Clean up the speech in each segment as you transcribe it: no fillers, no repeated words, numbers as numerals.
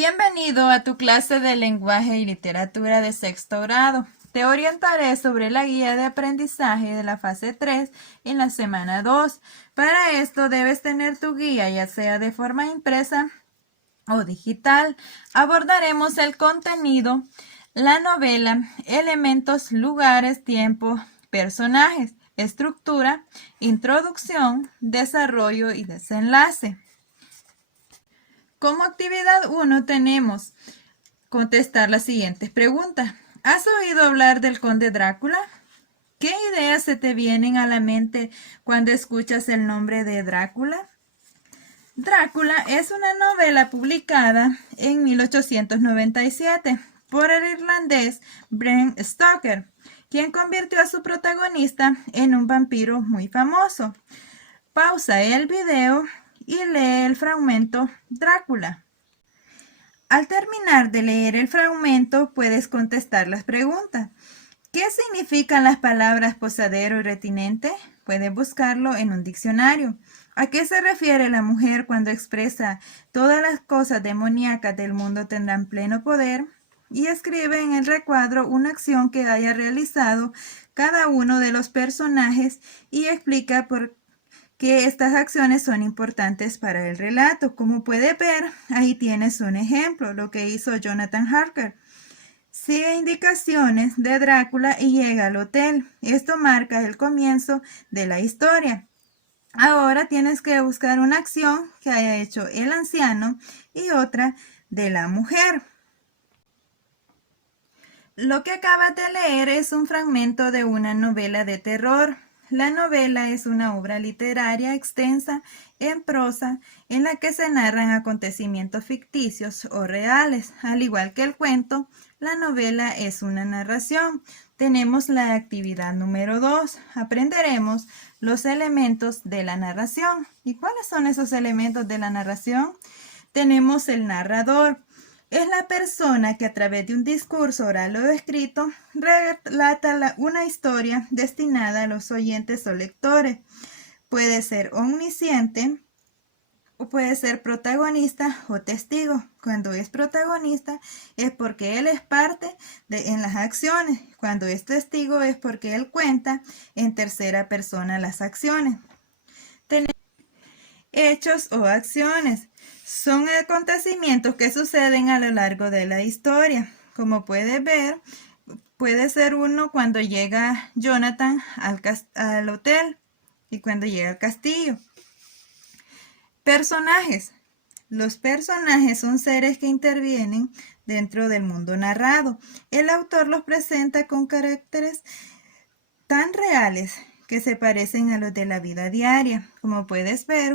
Bienvenido a tu clase de lenguaje y literatura de sexto grado. Te orientaré sobre la guía de aprendizaje de la fase 3 en la semana 2. Para esto debes tener tu guía, ya sea de forma impresa o digital. Abordaremos el contenido, la novela, elementos, lugares, tiempo, personajes, estructura, introducción, desarrollo y desenlace. Como actividad 1 tenemos contestar las siguientes preguntas. ¿Has oído hablar del Conde Drácula? ¿Qué ideas se te vienen a la mente cuando escuchas el nombre de Drácula? Drácula es una novela publicada en 1897 por el irlandés Bram Stoker, quien convirtió a su protagonista en un vampiro muy famoso. Pausa el video y lee el fragmento Drácula. Al terminar de leer el fragmento, puedes contestar las preguntas. ¿Qué significan las palabras posadero y retinente? Puedes buscarlo en un diccionario. ¿A qué se refiere la mujer cuando expresa todas las cosas demoníacas del mundo tendrán pleno poder? Y escribe en el recuadro una acción que haya realizado cada uno de los personajes y explica por que estas acciones son importantes para el relato. Como puedes ver, ahí tienes un ejemplo, lo que hizo Jonathan Harker. Sigue indicaciones de Drácula y llega al hotel. Esto marca el comienzo de la historia. Ahora tienes que buscar una acción que haya hecho el anciano y otra de la mujer. Lo que acabas de leer es un fragmento de una novela de terror. La novela es una obra literaria extensa en prosa en la que se narran acontecimientos ficticios o reales. Al igual que el cuento, la novela es una narración. Tenemos la actividad número 2. Aprenderemos los elementos de la narración. ¿Y cuáles son esos elementos de la narración? Tenemos el narrador. Es la persona que a través de un discurso oral o escrito relata una historia destinada a los oyentes o lectores. Puede ser omnisciente o puede ser protagonista o testigo. Cuando es protagonista es porque él es parte en las acciones. Cuando es testigo es porque él cuenta en tercera persona las acciones. Tenemos hechos o acciones. Son acontecimientos que suceden a lo largo de la historia. Como puedes ver, puede ser uno cuando llega Jonathan al hotel y cuando llega al castillo. Personajes. Los personajes son seres que intervienen dentro del mundo narrado. El autor los presenta con caracteres tan reales que se parecen a los de la vida diaria. Como puedes ver,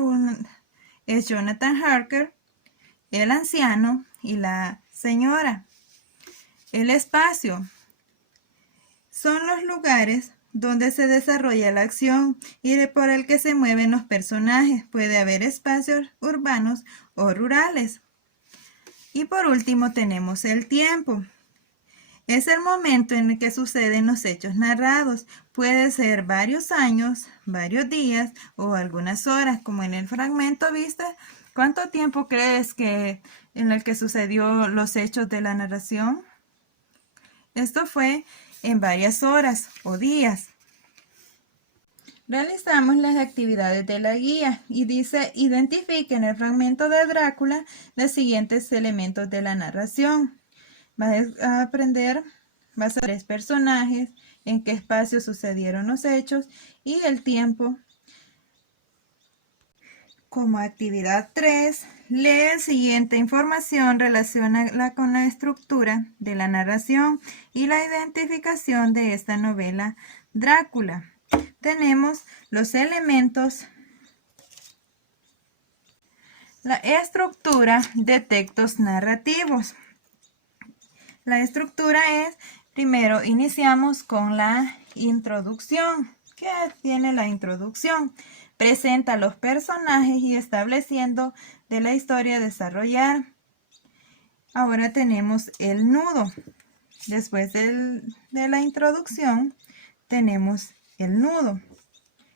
es Jonathan Harker, el anciano y la señora. El espacio son los lugares donde se desarrolla la acción y por el que se mueven los personajes. Puede haber espacios urbanos o rurales. Y por último tenemos el tiempo. Es el momento en el que suceden los hechos narrados. Puede ser varios años, varios días o algunas horas, como en el fragmento, ¿viste? ¿Cuánto tiempo crees que en el que sucedió los hechos de la narración? Esto fue en varias horas o días. Realizamos las actividades de la guía y dice: identifique en el fragmento de Drácula los siguientes elementos de la narración. Vas a aprender, vas a ver tres personajes, en qué espacio sucedieron los hechos y el tiempo. Como actividad 3, lee la siguiente información relacionada con la estructura de la narración y la identificación de esta novela Drácula. Tenemos los elementos, la estructura de textos narrativos. La estructura es, primero iniciamos con la introducción. ¿Qué tiene la introducción? Presenta a los personajes y estableciendo de la historia a desarrollar. Ahora tenemos el nudo. Después de la introducción tenemos el nudo.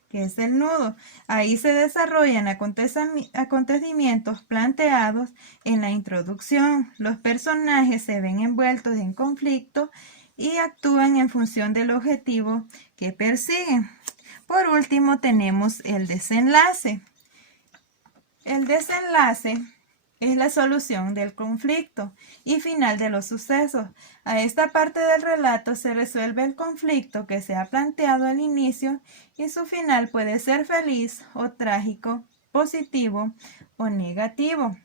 que es el nudo. Ahí se desarrollan acontecimientos planteados en la introducción. Los personajes se ven envueltos en conflicto y actúan en función del objetivo que persiguen. Por último, tenemos el desenlace. El desenlace es la solución del conflicto y final de los sucesos. A esta parte del relato se resuelve el conflicto que se ha planteado al inicio y su final puede ser feliz o trágico, positivo o negativo.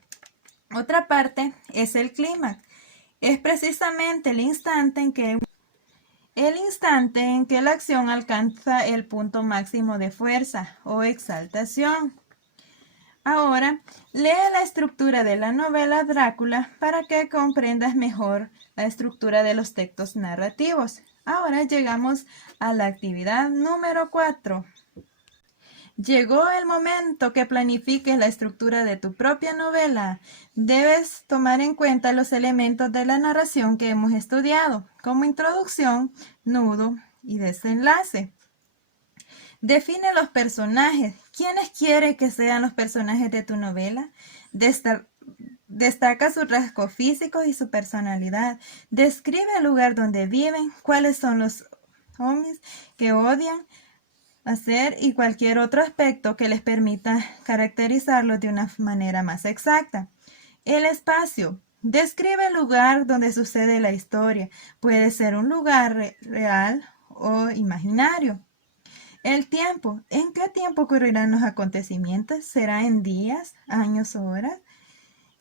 Otra parte es el clímax. Es precisamente el instante en que la acción alcanza el punto máximo de fuerza o exaltación. Ahora, lee la estructura de la novela Drácula para que comprendas mejor la estructura de los textos narrativos. Ahora llegamos a la actividad número 4. Llegó el momento que planifiques la estructura de tu propia novela. Debes tomar en cuenta los elementos de la narración que hemos estudiado, como introducción, nudo y desenlace. Define los personajes. ¿Quiénes quieres que sean los personajes de tu novela? Destaca sus rasgos físicos y su personalidad. Describe el lugar donde viven, cuáles son los hobbies que odian hacer y cualquier otro aspecto que les permita caracterizarlos de una manera más exacta. El espacio. Describe el lugar donde sucede la historia. Puede ser un lugar real o imaginario. El tiempo. ¿En qué tiempo ocurrirán los acontecimientos? ¿Será en días, años o horas?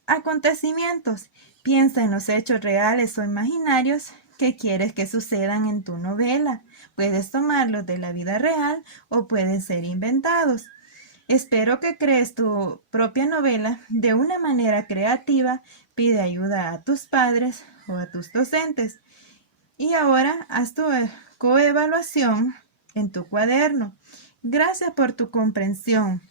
Acontecimientos. Piensa en los hechos reales o imaginarios que quieres que sucedan en tu novela. Puedes tomarlos de la vida real o pueden ser inventados. Espero que crees tu propia novela de una manera creativa. Pide ayuda a tus padres o a tus docentes. Y ahora haz tu coevaluación en tu cuaderno. Gracias por tu comprensión.